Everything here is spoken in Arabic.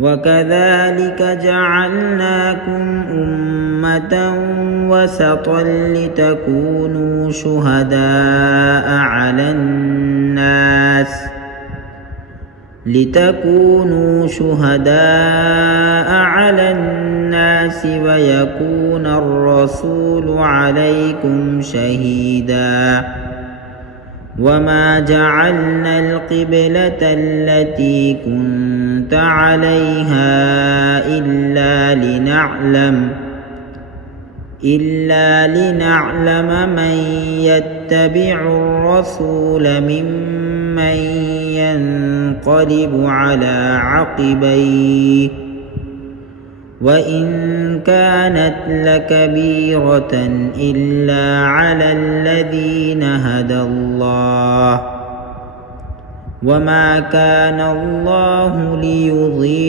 وكذلك جعلناكم أمة وسطا لتكونوا شهداء على الناس ويكون الرسول عليكم شهيدا. وما جعلنا القبلة التي كنت عليها إلا لنعلم من يتبع الرسول ممن ينقلب على عقبيه، وإن كانت لكبيرة إلا على الذين هدى الله، وما كان الله ليضيع